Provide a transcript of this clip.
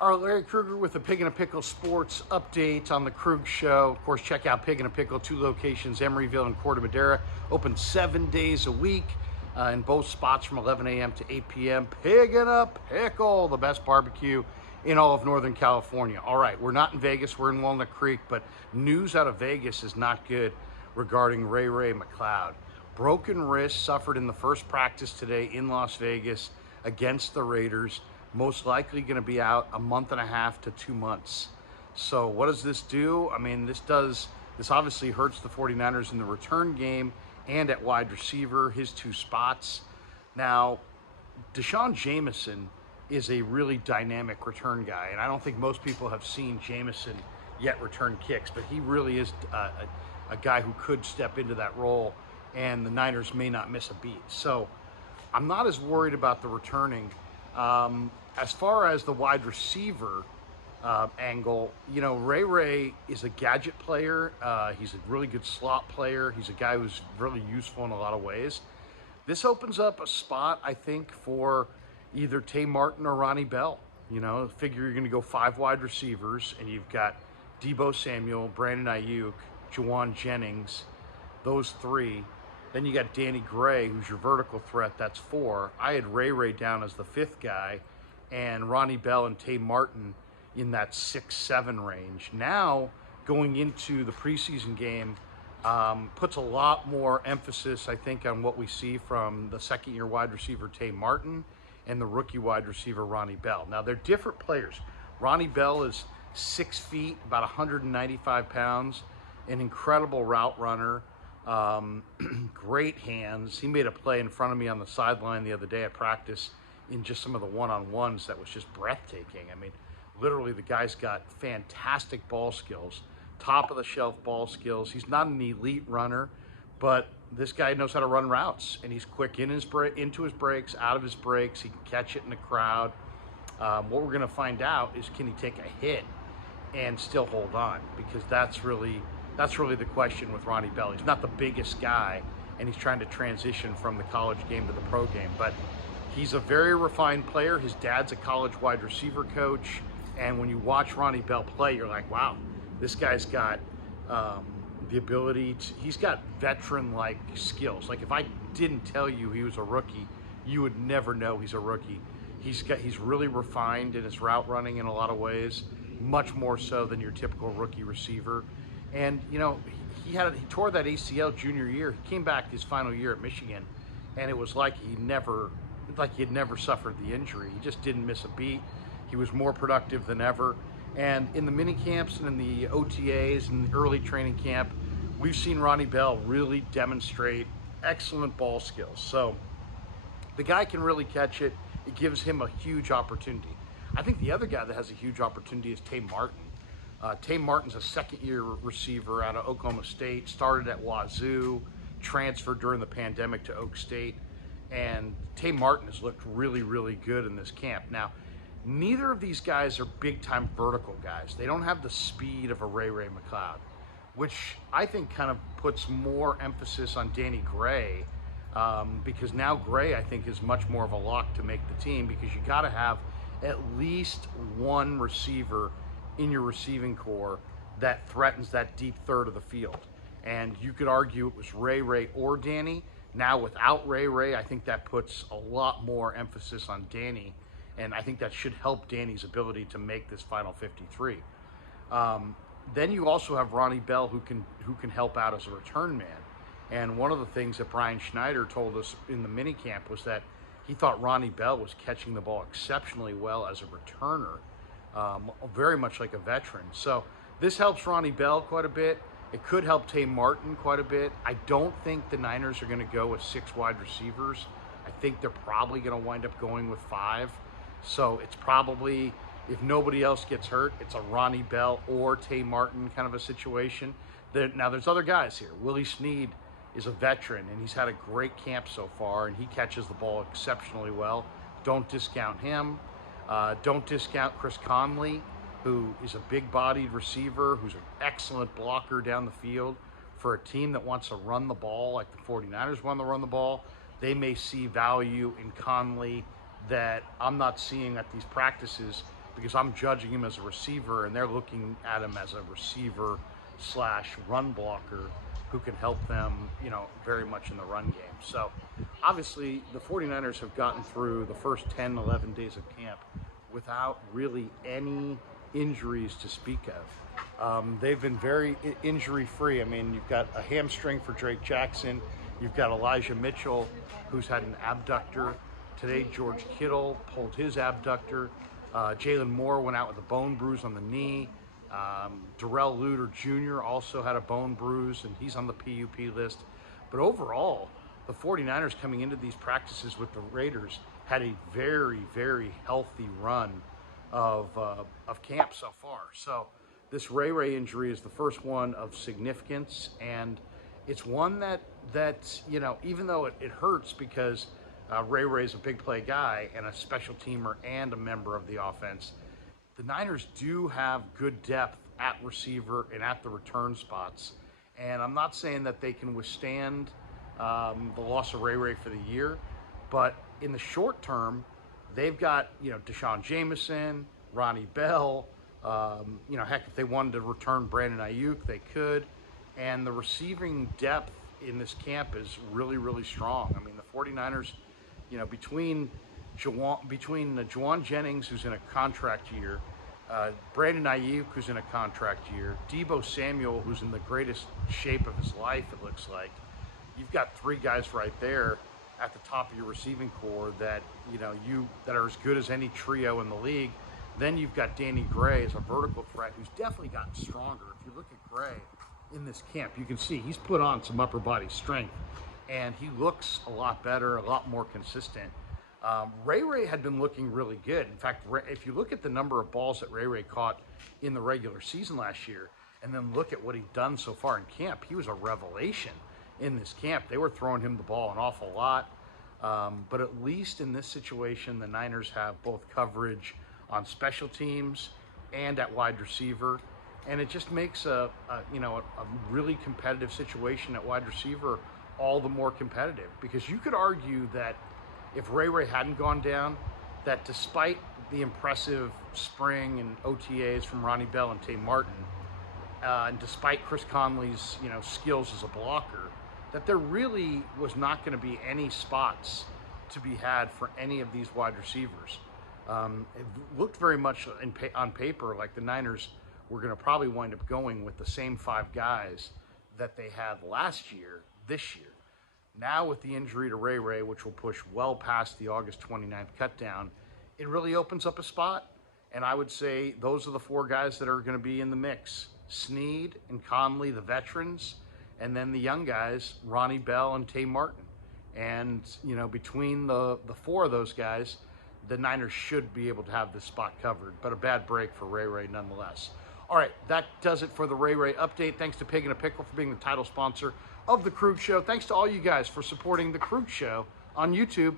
All right, Larry Krueger with the Pig and a Pickle Sports update on the Krug Show. Of course, check out Pig and a Pickle, 2 locations, Emeryville and Corte Madera. Open 7 days a week in both spots from 11 a.m. to 8 p.m. Pig and a Pickle, the best barbecue in all of Northern California. All right, we're not in Vegas, we're in Walnut Creek, but news out of Vegas is not good regarding Ray McCloud. Broken wrist suffered in the first practice today in Las Vegas against the Raiders. Most likely going to be out a month and a half to 2 months. So what does this do? I mean, this obviously hurts the 49ers in the return game and at wide receiver, his 2 spots. Now, Deshaun Jameson is a really dynamic return guy, and I don't think most people have seen Jameson yet return kicks, but he really is a guy who could step into that role, and the Niners may not miss a beat. So I'm not as worried about the returning. As far as the wide receiver angle, you know, Ray is a gadget player. He's a really good slot player. He's a guy who's really useful in a lot of ways. This opens up a spot, I think, for either Tay Martin or Ronnie Bell. You know, figure you're going to go 5 wide receivers, and you've got Deebo Samuel, Brandon Ayuk, Juwan Jennings, those 3. Then you got Danny Gray, who's your vertical threat. That's 4. I had Ray down as the 5th guy, and Ronnie Bell and Tay Martin in that 6-7 range. Now, going into the preseason game, puts a lot more emphasis, I think, on what we see from the second-year wide receiver Tay Martin and the rookie wide receiver Ronnie Bell. Now, they're different players. Ronnie Bell is 6 feet, about 195 pounds, an incredible route runner. Great hands. He made a play in front of me on the sideline the other day at practice in just some of the one-on-ones that was just breathtaking. I mean, literally the guy's got fantastic ball skills, top of the shelf ball skills. He's not an elite runner, but this guy knows how to run routes, and he's quick in into his breaks, out of his breaks. He can catch it in the crowd. What we're going to find out is, can he take a hit and still hold on? Because that's really the question with Ronnie Bell. He's not the biggest guy, and he's trying to transition from the college game to the pro game, but he's a very refined player. His dad's a college wide receiver coach, and when you watch Ronnie Bell play, you're like, wow, this guy's got the ability he's got veteran-like skills. Like, if I didn't tell you he was a rookie, you would never know he's a rookie. He's really refined in his route running in a lot of ways, much more so than your typical rookie receiver. And, you know, he tore that ACL junior year. He came back his final year at Michigan, and it was like he had never suffered the injury. He just didn't miss a beat. He was more productive than ever. And in the mini camps and in the OTAs and early training camp, we've seen Ronnie Bell really demonstrate excellent ball skills. So the guy can really catch it. It gives him a huge opportunity. I think the other guy that has a huge opportunity is Tay Martin. Tay Martin's a second-year receiver out of Oklahoma State, started at Wazoo, transferred during the pandemic to Oak State, and Tay Martin has looked really, really good in this camp. Now, neither of these guys are big-time vertical guys. They don't have the speed of a Ray McCloud, which I think kind of puts more emphasis on Danny Gray, because now Gray, I think, is much more of a lock to make the team, because you got to have at least one receiver in your receiving core that threatens that deep third of the field. And you could argue it was Ray or Danny. Now without Ray, I think that puts a lot more emphasis on Danny, and I think that should help Danny's ability to make this final 53. Then you also have Ronnie Bell, who can help out as a return man. And one of the things that Brian Schneider told us in the minicamp was that he thought Ronnie Bell was catching the ball exceptionally well as a returner, very much like a veteran. So this helps Ronnie Bell quite a bit. It could help Tay Martin quite a bit. I don't think the Niners are going to go with 6 wide receivers. I think they're probably going to wind up going with 5. So it's probably, if nobody else gets hurt, it's a Ronnie Bell or Tay Martin kind of a situation. Now there's other guys here. Willie Snead is a veteran, and he's had a great camp so far, and he catches the ball exceptionally well. Don't discount him. Don't discount Chris Conley, who is a big-bodied receiver, who's an excellent blocker down the field. For a team that wants to run the ball, like the 49ers want to run the ball, they may see value in Conley that I'm not seeing at these practices, because I'm judging him as a receiver, and they're looking at him as a receiver slash run blocker who can help them, you know, very much in the run game. So obviously the 49ers have gotten through the first 10, 11 days of camp without really any injuries to speak of. They've been very injury free. I mean, you've got a hamstring for Drake Jackson. You've got Elijah Mitchell, who's had an abductor. Today, George Kittle pulled his abductor. Jalen Moore went out with a bone bruise on the knee. Darrell Luter Jr. also had a bone bruise, and he's on the PUP list. But overall, the 49ers coming into these practices with the Raiders had a very, very healthy run of camp so far. So this Ray injury is the first one of significance, and it's one that you know, even though it hurts because Ray is a big play guy and a special teamer and a member of the offense, the Niners do have good depth at receiver and at the return spots. And I'm not saying that they can withstand the loss of Ray for the year, but in the short term, they've got, you know, Deshaun Jameson, Ronnie Bell, you know, heck, if they wanted to return Brandon Ayuk, they could. And the receiving depth in this camp is really, really strong. I mean, the 49ers, you know, between Juwan Jennings, who's in a contract year, Brandon Ayuk, who's in a contract year, Deebo Samuel, who's in the greatest shape of his life, it looks like. You've got three guys right there at the top of your receiving core that, you know, that are as good as any trio in the league. Then you've got Danny Gray as a vertical threat, who's definitely gotten stronger. If you look at Gray in this camp, you can see he's put on some upper body strength, and he looks a lot better, a lot more consistent. Ray had been looking really good. In fact, if you look at the number of balls that Ray caught in the regular season last year, and then look at what he'd done so far in camp, he was a revelation in this camp. They were throwing him the ball an awful lot. But at least in this situation, the Niners have both coverage on special teams and at wide receiver. And it just makes a really competitive situation at wide receiver all the more competitive, because you could argue that if Ray hadn't gone down, that despite the impressive spring and OTAs from Ronnie Bell and Tay Martin, and despite Chris Conley's, you know, skills as a blocker, that there really was not going to be any spots to be had for any of these wide receivers. It looked very much on paper like the Niners were going to probably wind up going with the same five guys that they had last year, this year. Now with the injury to Ray, which will push well past the August 29th cutdown, it really opens up a spot. And I would say those are the four guys that are going to be in the mix. Snead and Conley, the veterans, and then the young guys, Ronnie Bell and Tay Martin. And, you know, between the four of those guys, the Niners should be able to have this spot covered, but a bad break for Ray nonetheless. All right, that does it for the Ray update. Thanks to Pig and a Pickle for being the title sponsor of The Krug Show. Thanks to all you guys for supporting The Krug Show on YouTube.